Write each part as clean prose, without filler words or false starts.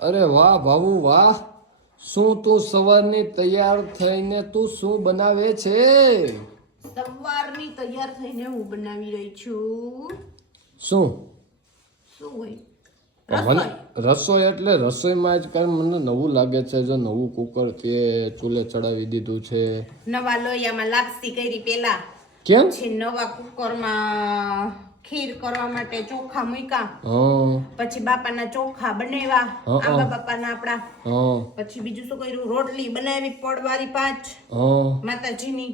અરે વાહ ભાવુ વાહ, શું તું સવારની તૈયાર થઈને તું શું બનાવે છે? સવારની તૈયાર થઈને હું બનાવી રહી છું. શું હોય? રસોઈ એટલે રસોઈમાં જ કાંઈ મને નવું લાગે છે. જો નવું કુકર કે ચૂલે ચડાવી દીધું છે. નવા લોયામાં લાપસી કરી પેલા, કેમ? પછી નવા કુકરમાં ખીર કરવા માટે ચોખા મૂક્યા, પછી બાપાના ચોખા બનાવ્યા, આંબા બાપાના આપણા. પછી બીજું શું કર્યું? રોટલી બનાવી પડવાળી 5 માતાજીની.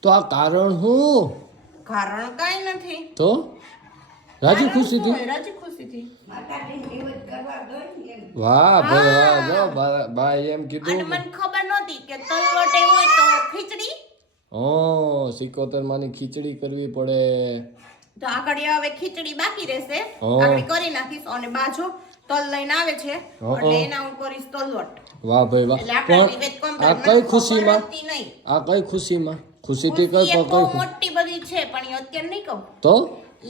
તો આ કારણ શું? કારણ કાઈ નથી. તો રાજી ખુશીથી વાહ ભાઈ વાહ. જો બાઈ એમ કીધું. અને મને ખબર નહોતી કે તલવટે હોય તો ખીચડી. 77 માની ખીચડી કરવી પડે. તો આગળ હવે ખીચડી બાકી રહેશે, આગળ કરી નાખીશ. અને બાજુ તલ લઈને આવે છે એટલે એના હું કરીશ તલવટ. વાહ ભાઈ વાહ. પણ આ કઈ ખુશીમાં? આ કઈ ખુશીમાં? ખુશીથી કઈ બહુ મોટી બધી છે પણ એ અત્યારે નહીં કહું. તો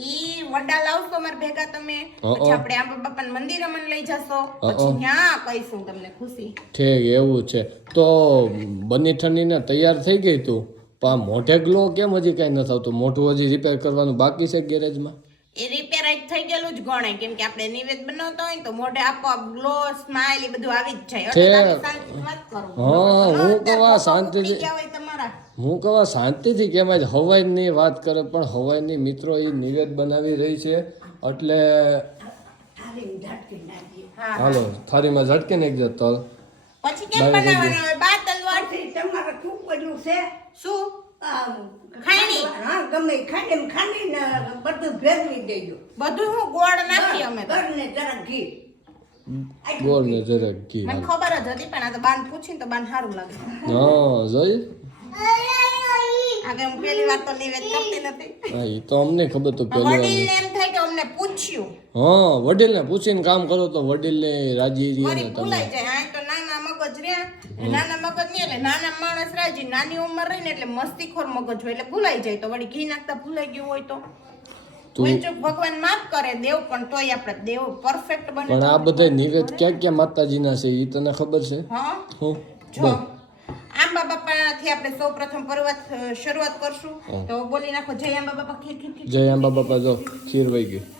ઈ વડા લાવશો મારા ભેગા તમે, પછી આપણે આંબા બાપાના મંદિરે મને લઈ જશો, પછી ત્યાં કહીશું તમને ખુશી. ઠીક એવું છે. તો બની ઠંડીને તૈયાર થઈ ગઈ તું, પણ મોઢે ગ્લો કેમ હજી કઈ ન થતું? મોઢું હજી રિપેર કરવાનું બાકી છે ગેરેજમાં? એ રિપેર જ થઈ ગયેલું જ ગણાય, કેમ કે આપણે નિવેદ બનાવતા હોય તો મોઢે આપોઆપ ગ્લો સ્માઈલ એ બધું આવી જ જાય. હું કવા શાંતિથી, હું કવા શાંતિથી કેમ જ હવાઈની વાત કરે, પણ હવાઈની મિત્રો એ નિવેદ બનાવી રહી છે એટલે હાલો થાળીમાં ઝટકે નાખજો તલ. પછી કેમ બનાવવાનો હોય? બા તલવટ તમારે શું કર્યું છે? શું ખાંડી? હા ગમે ખાંડી ખાંડીને બધું ભેળવી દેજો. બધું હું ગોળ નાખી અમે ઘરને જરાક ઘી. ગોળ ને જરાક ઘી. મને ખબર જ હતી પણ આ તો બાન પૂછીને તો બાન સારું લાગે. જોઈ આગે હું પહેલી વાર તો નિવેદ કરતી નથી. હા એ તો અમને ખબર તો પહેલી વાર. વડીલને એમ થાય કે અમને પૂછ્યું. વડીલને પૂછીને કામ કરો તો વડીલને રાજી રહે ને. ભૂલાઈ જાય. આ તો નાના મગજ રહ્યા, નાના મગજ નહીં એટલે નાના માણસ રાજી. નાની ઉંમર રહી ને એટલે મસ્તીખોર મગજ હોય એટલે ભૂલાઈ જાય. તો વળી ઘી નાખતા ભૂલાઈ ગયું હોય તો ભગવાન માફ કરે દેવ, પણ તોય આપણે દેવ પરફેક્ટ બને. પણ આ બધા નિવેદ ક્યાં ક્યાં માતાજીના છે એ તને ખબર છે? જો આંબા બાપાથી આપણે સૌપ્રથમ શરૂઆત કરશું તો બોલી નાખો જય આંબા બાપા. ખીર ખીર. જય આંબા બાપા. જો ખીર વહી ગઈ.